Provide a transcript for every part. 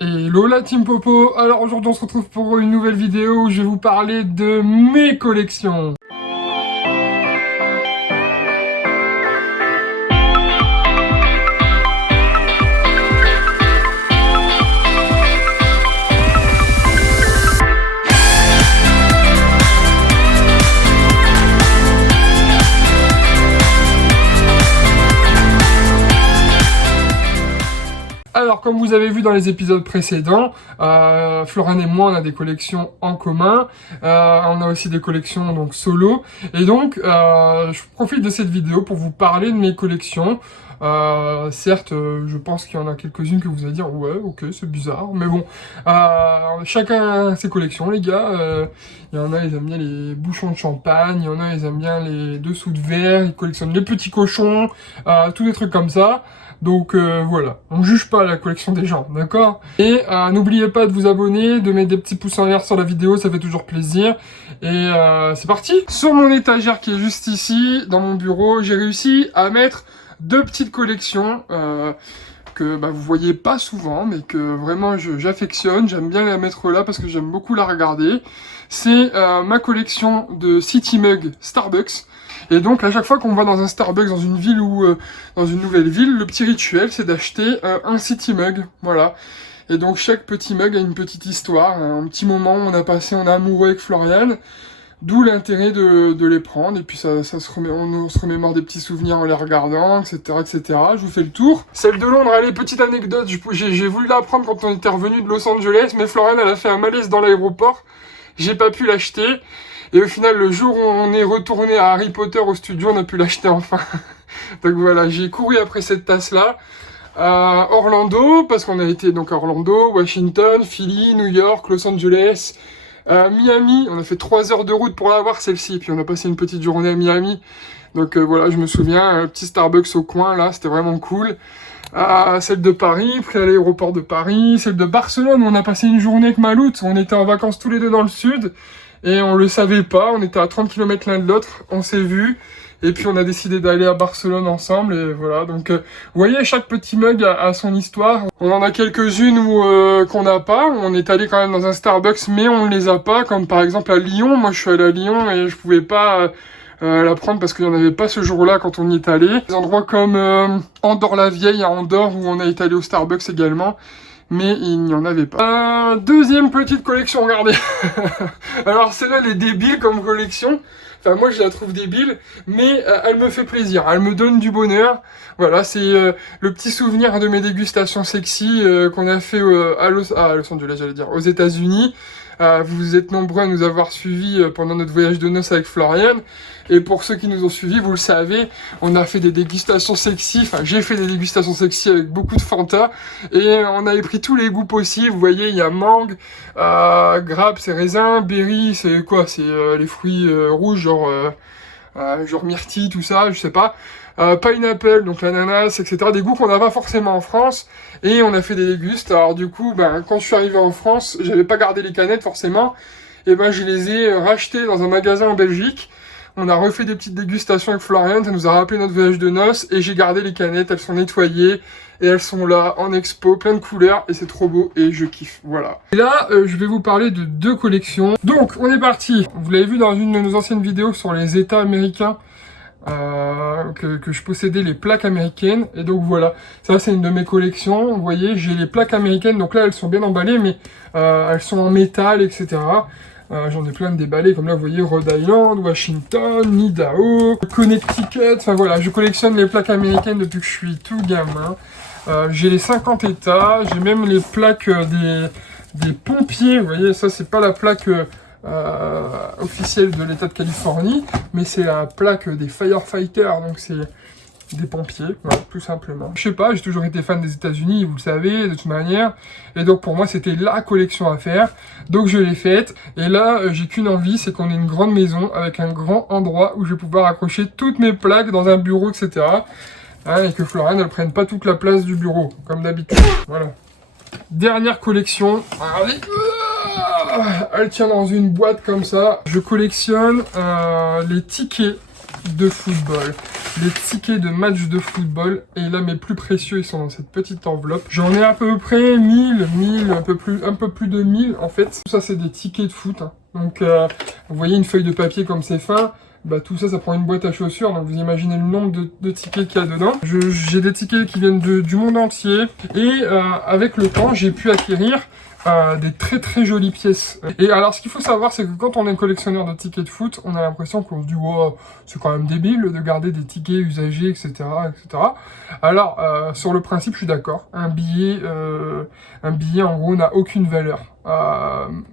Hello la team Popo. Alors aujourd'hui on se retrouve pour une nouvelle vidéo où je vais vous parler de mes collections. Alors, comme vous avez vu dans les épisodes précédents, Florian et moi, on a des collections en commun. On a aussi des collections donc solo. Et donc, je profite de cette vidéo pour vous parler de mes collections. Certes, je pense qu'il y en a quelques-unes que vous allez dire, ouais, ok, c'est bizarre. Mais bon, chacun ses collections, les gars. Il y en a, ils aiment bien les bouchons de champagne. Il y en a, ils aiment bien les dessous de verre. Ils collectionnent les petits cochons. Tous des trucs comme ça. Donc voilà, on juge pas la collection des gens, d'accord? Et n'oubliez pas de vous abonner, de mettre des petits pouces en l'air sur la vidéo, ça fait toujours plaisir. Et c'est parti! Sur mon étagère qui est juste ici, dans mon bureau, j'ai réussi à mettre deux petites collections que vous voyez pas souvent, mais que vraiment j'affectionne. J'aime bien la mettre là parce que j'aime beaucoup la regarder. C'est ma collection de City Mug Starbucks. Et donc à chaque fois qu'on va dans un Starbucks dans une ville ou dans une nouvelle ville, le petit rituel c'est d'acheter un City Mug, voilà. Et donc chaque petit mug a une petite histoire, un petit moment où on a passé, on est amoureux avec Florian, d'où l'intérêt de les prendre. Et puis on se remémore des petits souvenirs en les regardant, etc., etc. Je vous fais le tour. Celle de Londres, allez, petite anecdote, j'ai voulu la prendre quand on était revenu de Los Angeles, mais Florian elle a fait un malaise dans l'aéroport, j'ai pas pu l'acheter. Et au final, le jour où on est retourné à Harry Potter au studio, on a pu l'acheter enfin. Donc voilà, j'ai couru après cette tasse-là. Orlando, parce qu'on a été donc à Orlando, Washington, Philly, New York, Los Angeles, Miami. On a fait 3 heures de route pour l'avoir, celle-ci. Puis on a passé une petite journée à Miami. Donc voilà, je me souviens, un petit Starbucks au coin, là, c'était vraiment cool. Celle de Paris, puis à l'aéroport de Paris. Celle de Barcelone, où on a passé une journée avec Maloute. On était en vacances tous les deux dans le sud. Et on le savait pas, on était à 30 km l'un de l'autre, on s'est vus, et puis on a décidé d'aller à Barcelone ensemble, et voilà. Donc, vous voyez, chaque petit mug a son histoire. On en a quelques-unes qu'on n'a pas. On est allé quand même dans un Starbucks, mais on ne les a pas, comme par exemple à Lyon. Moi, je suis allé à Lyon et je pouvais pas la prendre parce qu'il n'y en avait pas ce jour-là quand on y est allé. Des endroits comme Andorre-la-Vieille à Andorre, où on a été allé au Starbucks également. Mais il n'y en avait pas. Deuxième petite collection, regardez. Alors celle-là, elle est débile comme collection. Enfin, moi, je la trouve débile, mais elle me fait plaisir. Elle me donne du bonheur. Voilà, c'est le petit souvenir de mes dégustations sexy qu'on a fait à Los Angeles, j'allais dire, aux États-Unis. Vous êtes nombreux à nous avoir suivis pendant notre voyage de noces avec Florian. Et pour ceux qui nous ont suivis, vous le savez, on a fait des dégustations sexy. Enfin, j'ai fait des dégustations sexy avec beaucoup de Fanta. Et on avait pris tous les goûts possibles. Vous voyez, il y a mangue, grappe, c'est raisin, berry, c'est quoi? C'est les fruits rouges, genre myrtille, tout ça, je sais pas. Pineapple, donc l'ananas, etc. Des goûts qu'on n'a pas forcément en France. Et on a fait des dégustes. Alors du coup, quand je suis arrivé en France, j'avais pas gardé les canettes forcément. Et je les ai rachetées dans un magasin en Belgique. On a refait des petites dégustations avec Florian, ça nous a rappelé notre voyage de noces. Et j'ai gardé les canettes, elles sont nettoyées. Et elles sont là, en expo, plein de couleurs. Et c'est trop beau, et je kiffe, voilà. Et là, je vais vous parler de deux collections. Donc, on est parti. Vous l'avez vu dans une de nos anciennes vidéos sur les États américains. Que je possédais les plaques américaines, et donc voilà, ça c'est une de mes collections. Vous voyez, j'ai les plaques américaines, donc là elles sont bien emballées, mais elles sont en métal, etc. J'en ai plein de déballés, comme là vous voyez, Rhode Island, Washington, Idaho, Connecticut, enfin voilà, je collectionne les plaques américaines depuis que je suis tout gamin. J'ai les 50 États, j'ai même les plaques des pompiers. Vous voyez, ça c'est pas la plaque officielle de l'État de Californie, mais c'est la plaque des firefighters, donc c'est des pompiers, voilà, tout simplement. Je sais pas, j'ai toujours été fan des États-Unis, vous le savez, de toute manière, et donc pour moi c'était la collection à faire, donc je l'ai faite, et là j'ai qu'une envie, c'est qu'on ait une grande maison avec un grand endroit où je vais pouvoir accrocher toutes mes plaques dans un bureau, etc. Et que Florian ne prenne pas toute la place du bureau, comme d'habitude, voilà. Dernière collection, regardez, elle tient dans une boîte comme ça. Je collectionne les tickets de football, les tickets de match de football, et là mes plus précieux ils sont dans cette petite enveloppe. J'en ai à peu près 1000 un peu plus de 1000 en fait. Tout ça, c'est des tickets de foot. Hein. Donc, vous voyez une feuille de papier comme c'est fin. Bah, tout ça, ça prend une boîte à chaussures. Donc, vous imaginez le nombre de tickets qu'il y a dedans. J'ai des tickets qui viennent du monde entier. Et avec le temps, j'ai pu acquérir des très très jolies pièces. Et alors, ce qu'il faut savoir, c'est que quand on est collectionneur de tickets de foot, on a l'impression qu'on se dit wow, c'est quand même débile de garder des tickets usagés, etc., etc. Alors, sur le principe, je suis d'accord. Un billet, en gros, n'a aucune valeur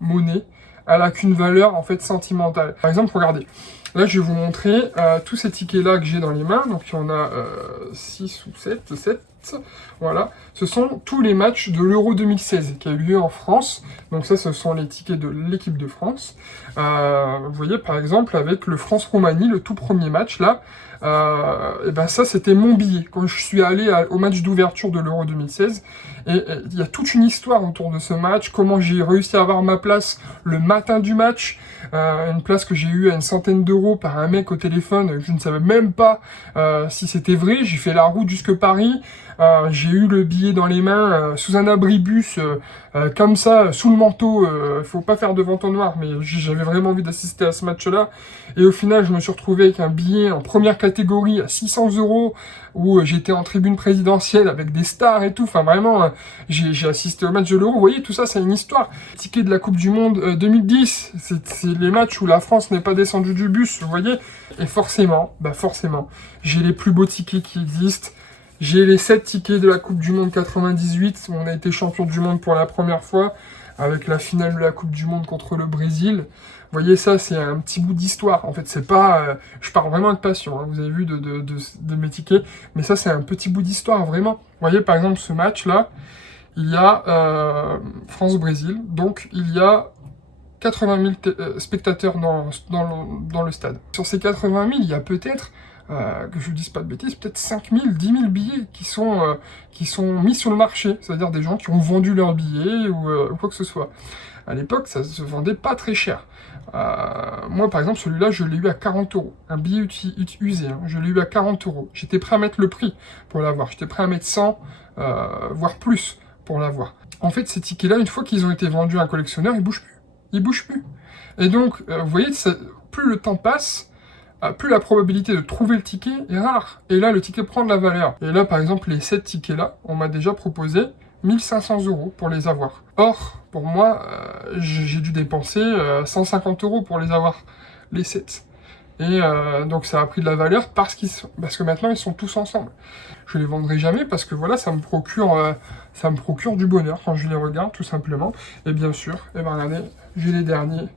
monnaie. Elle n'a qu'une valeur en fait sentimentale. Par exemple, regardez. Là, je vais vous montrer tous ces tickets-là que j'ai dans les mains. Donc, il y en a 6 ou 7. Voilà. Ce sont tous les matchs de l'Euro 2016 qui a eu lieu en France. Donc ça, ce sont les tickets de l'équipe de France. Vous voyez, par exemple, avec le France-Roumanie, le tout premier match, là, et ben ça, c'était mon billet. Quand je suis allé au match d'ouverture de l'Euro 2016, et il y a toute une histoire autour de ce match, comment j'ai réussi à avoir ma place le matin du match, une place que j'ai eue à une centaine d'euros par un mec au téléphone, je ne savais même pas si c'était vrai, j'ai fait la route jusque Paris, j'ai eu le billet dans les mains, sous un abribus, comme ça, sous le manteau, faut pas faire de vent au noir, mais j'avais vraiment envie d'assister à ce match-là, et au final, je me suis retrouvé avec un billet en première catégorie à 600 euros, où j'étais en tribune présidentielle avec des stars et tout, enfin vraiment, j'ai assisté au match de l'Euro, vous voyez, tout ça, c'est une histoire. Ticket de la Coupe du Monde 2010, c'est les matchs où la France n'est pas descendue du bus, vous voyez, et forcément, j'ai les plus beaux tickets qui existent. J'ai les 7 tickets de la Coupe du Monde 98, où on a été champion du monde pour la première fois, avec la finale de la Coupe du Monde contre le Brésil. Vous voyez, ça, c'est un petit bout d'histoire. En fait, c'est pas... je parle vraiment de passion, hein, vous avez vu de mes tickets, mais ça, c'est un petit bout d'histoire, vraiment. Vous voyez, par exemple, ce match-là, il y a France-Brésil, donc il y a 80 000 spectateurs dans le stade. Sur ces 80 000, il y a peut-être... que je ne dise pas de bêtises, peut-être 5 000, 10 000 billets qui sont mis sur le marché, c'est-à-dire des gens qui ont vendu leurs billets ou quoi que ce soit. À l'époque, ça se vendait pas très cher. Moi, par exemple, celui-là, je l'ai eu à 40 euros. Un billet usé, hein, je l'ai eu à 40 euros. J'étais prêt à mettre le prix pour l'avoir. J'étais prêt à mettre 100, voire plus, pour l'avoir. En fait, ces tickets-là, une fois qu'ils ont été vendus à un collectionneur, ils bougent plus. Ils bougent plus. Et donc, vous voyez, plus le temps passe, plus la probabilité de trouver le ticket est rare. Et là, le ticket prend de la valeur. Et là, par exemple, les 7 tickets-là, on m'a déjà proposé 1500 euros pour les avoir. Or, pour moi, j'ai dû dépenser 150 euros pour les avoir, les 7. Et donc, ça a pris de la valeur parce que maintenant, ils sont tous ensemble. Je les vendrai jamais parce que voilà, ça me procure du bonheur quand je les regarde, tout simplement. Et bien sûr, et ben, regardez, j'ai les derniers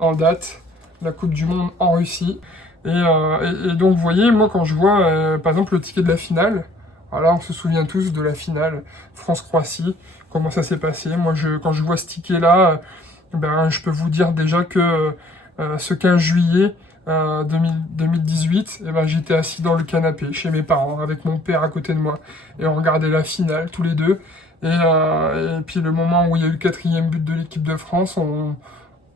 en date, la Coupe du Monde en Russie. Et donc, vous voyez, moi, quand je vois, par exemple, le ticket de la finale, voilà, on se souvient tous de la finale France-Croatie, comment ça s'est passé. Moi, quand je vois ce ticket-là, ben, je peux vous dire déjà que ce 15 juillet 2018, eh ben, j'étais assis dans le canapé chez mes parents, avec mon père à côté de moi, et on regardait la finale, tous les deux. Et puis, le moment où il y a eu le 4e but de l'équipe de France,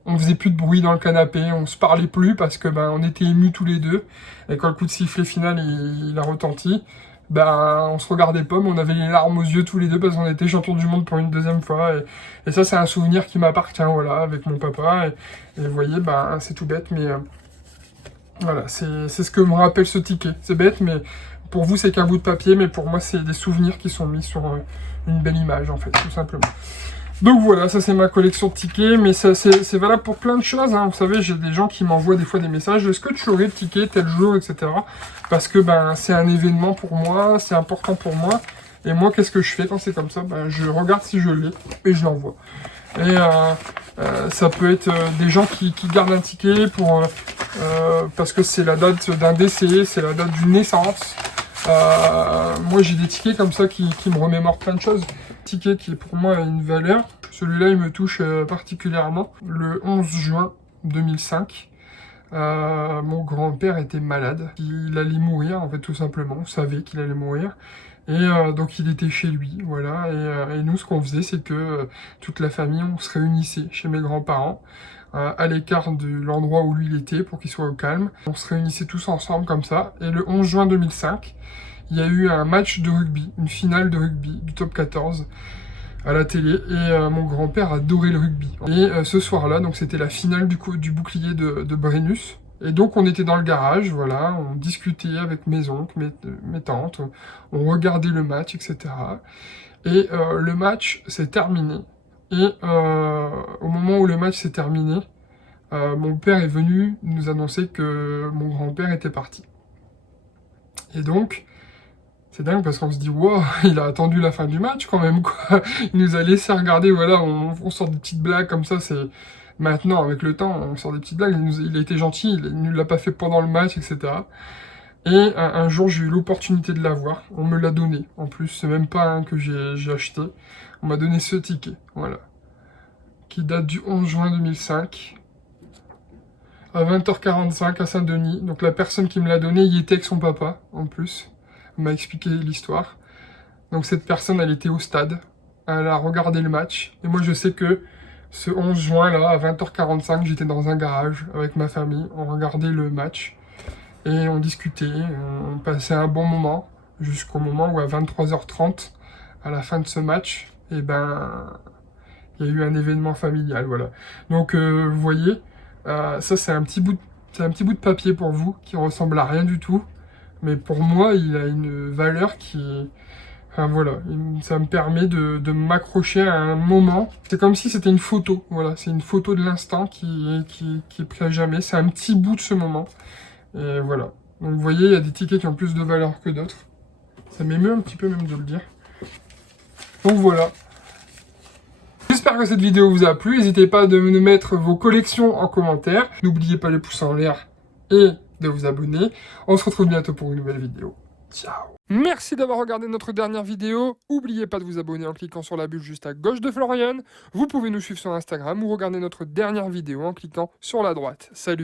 on faisait plus de bruit dans le canapé, on se parlait plus parce que ben on était émus tous les deux. Et quand le coup de sifflet final il a retenti, ben on se regardait pas, mais on avait les larmes aux yeux tous les deux parce qu'on était champion du monde pour une deuxième fois. Et ça c'est un souvenir qui m'appartient, voilà, avec mon papa. Et vous voyez, ben c'est tout bête, mais voilà, c'est ce que me rappelle ce ticket. C'est bête, mais pour vous c'est qu'un bout de papier, mais pour moi c'est des souvenirs qui sont mis sur une belle image en fait, tout simplement. Donc voilà, ça c'est ma collection de tickets, mais c'est valable pour plein de choses, hein. Vous savez, j'ai des gens qui m'envoient des fois des messages, est-ce que tu aurais le ticket tel jour, etc. Parce que ben c'est un événement pour moi, c'est important pour moi, et moi qu'est-ce que je fais quand c'est comme ça? Ben je regarde si je l'ai, et je l'envoie. Et ça peut être des gens qui gardent un ticket parce que c'est la date d'un décès, c'est la date d'une naissance. Moi j'ai des tickets comme ça qui me remémorent plein de choses. Ticket qui pour moi a une valeur. Celui-là il me touche particulièrement. Le 11 juin 2005, mon grand-père était malade. Il allait mourir en fait tout simplement. On savait qu'il allait mourir. Et donc il était chez lui, voilà. Et nous ce qu'on faisait c'est que toute la famille on se réunissait chez mes grands-parents. À l'écart de l'endroit où lui il était pour qu'il soit au calme. On se réunissait tous ensemble comme ça. Et le 11 juin 2005, il y a eu un match de rugby, une finale de rugby du top 14 à la télé, et mon grand-père adorait le rugby. Et ce soir-là, donc c'était la finale du bouclier de Brennus. Et donc on était dans le garage, voilà, on discutait avec mes oncles, mes tantes, on regardait le match, etc. Et le match s'est terminé. Et au moment où le match s'est terminé, mon père est venu nous annoncer que mon grand-père était parti. Et donc, c'est dingue parce qu'on se dit, wow, il a attendu la fin du match quand même, quoi. Il nous a laissé regarder, voilà, on sort des petites blagues comme ça, c'est... Maintenant, avec le temps, on sort des petites blagues, il a été gentil, il ne l'a pas fait pendant le match, etc. Et un jour, j'ai eu l'opportunité de l'avoir, on me l'a donné, en plus, c'est même pas un que j'ai acheté, on m'a donné ce ticket, voilà, qui date du 11 juin 2005, à 20h45 à Saint-Denis, donc la personne qui me l'a donné y était avec son papa, en plus, on m'a expliqué l'histoire. Donc cette personne, elle était au stade, elle a regardé le match, et moi je sais que ce 11 juin là, à 20h45, j'étais dans un garage avec ma famille, on regardait le match, et on discutait, on passait un bon moment, jusqu'au moment où à 23h30, à la fin de ce match, et ben, il y a eu un événement familial, voilà. Donc vous voyez, ça c'est un petit bout de papier pour vous, qui ressemble à rien du tout, mais pour moi, il a une valeur qui... Enfin voilà, ça me permet de m'accrocher à un moment. C'est comme si c'était une photo, voilà, c'est une photo de l'instant qui est prise à jamais. C'est un petit bout de ce moment. Et voilà. Donc vous voyez, il y a des tickets qui ont plus de valeur que d'autres. Ça m'émeut un petit peu même de le dire. Donc voilà. J'espère que cette vidéo vous a plu. N'hésitez pas à me mettre vos collections en commentaire. N'oubliez pas les pouces en l'air et de vous abonner. On se retrouve bientôt pour une nouvelle vidéo. Ciao. Merci d'avoir regardé notre dernière vidéo. N'oubliez pas de vous abonner en cliquant sur la bulle juste à gauche de Florian. Vous pouvez nous suivre sur Instagram ou regarder notre dernière vidéo en cliquant sur la droite. Salut!